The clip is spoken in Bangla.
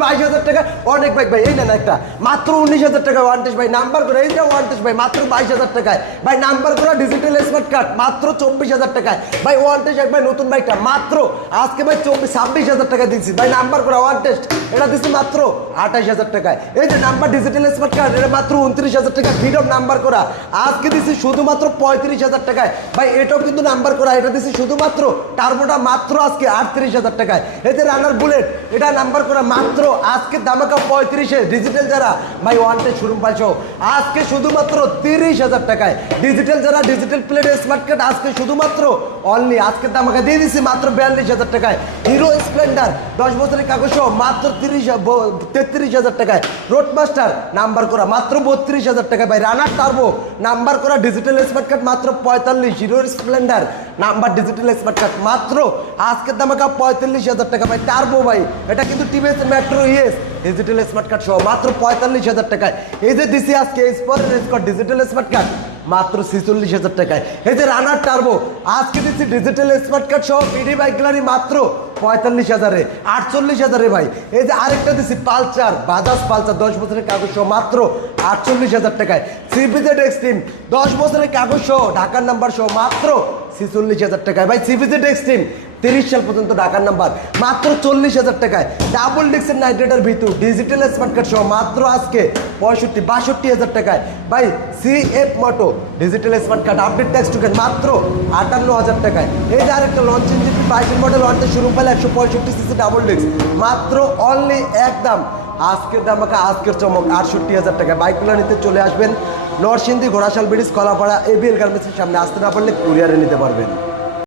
22,000 টাকা অনেক বাইক ভাই। এই না একটা মাত্র 19,000 টাকা ওয়ান টেস্ট ভাই, নাম্বার করে এই যে ওয়ান টেস্ট ভাই মাত্র 22,000 টাকায় ভাই, নাম্বার করা ডিজিটাল স্মার্ট কার্ড মাত্র 24,000 টাকায় ভাই। ওয়ান টেস্ট ভাই নতুন বাইকটা মাত্র আজকে ভাই 26,000 টাকা দিচ্ছি ভাই, নাম্বার করা ওয়ান টেস্ট এটা দিচ্ছি মাত্র 28,000 টাকায়। এই যে নাম্বার ডিজিটাল স্মার্ট কার্ড এটা মাত্র 29,000 টাকা, ফ্রিডম নাম্বার করা আজকে দিচ্ছি শুধুমাত্র 35,000 টাকায় ভাই। এটাও কিন্তু নাম্বার করা, এটা দিচ্ছি শুধুমাত্র টার্বোটা মাত্র আজকে 38,000 টাকায়। এই যে রানার বুলেট এটা নাম্বার করা মাত্র আজকে দামাকা 35-এ, ডিজিটাল যারা ভাই ওয়ান টেস্ট শোরুম পাইছো আজকে শুধুমাত্র 30,000 টাকায়। ডিজিটাল যারা ডিজিটাল প্লেট স্মার্ট কার্ড আজকে শুধুমাত্র অনলি আজকে দামাকা দিয়ে দিচ্ছি মাত্র 42,000 টাকায়। হিরো স্প্লেন্ডার 10 বছরের কাগজ মাত্র 33,000 টাকায়। রোড মাস্টার নাম্বার করা মাত্র 32,000 টাকায় ভাই। রানার টার্বো নাম্বার করা ডিজিটাল স্মার্ট কার্ড মাত্র 45। Hero Splendor number digital smart card মাত্র আজকের দামাকা 45,000 টাকা ভাই। টার্বো ভাই এটা কিন্তু TVS metro ES digital smart card সহ মাত্র 45,000 টাকায়। এই যে দিছি আজকে স্পোর্ট ডিজিটাল স্মার্ট কার্ড মাত্র 46,000 টাকায়। এই যে রানার টার্বো আজকে দিচ্ছি ডিজিটাল স্মার্ট কার্ড সহ পিডি বাইক গ্যালারি মাত্র 45,000-এ 48,000-এ ভাই। এই যে আরেকটা দিচ্ছি পালসার, বাজাজ পালসার 10 বছরের কাগজ সহ মাত্র 48,000 টাকায়। সিবিজেড এক্সট্রিম 10 বছরের কাগজ সহ ঢাকার নাম্বার সহ মাত্র 46,000 টাকায় ভাই। সিবিজেড এক্সট্রিম 30 সাল পর্যন্ত ঢাকার নাম্বার মাত্র 40,000 টাকায়। ডাবল ডিক্সের নাইট্রেটার ভিতর ডিজিটাল স্মার্ট কার্ড সহ মাত্র আজকে 62,000 টাকায় ভাই। CF Moto digital smart card update tax token মাত্র 58,000 টাকায়। এই যে আরেকটা লঞ্চ জিপি 22 মডেল ওয়ানটা শুরু পেলে 165 সিসি ডাবল ডিক্স মাত্র অনলি একদম আজকের দামাকা আজকের চমক 68,000 টাকায়। বাইকগুলো নিতে চলে আসবেন নরসিংদী ঘোড়াশাল ব্রিজ কলাপাড়া এবিএল গার্মেন্টসের সামনে। আসতে না পারলে কুরিয়ারে নিতে পারবেন।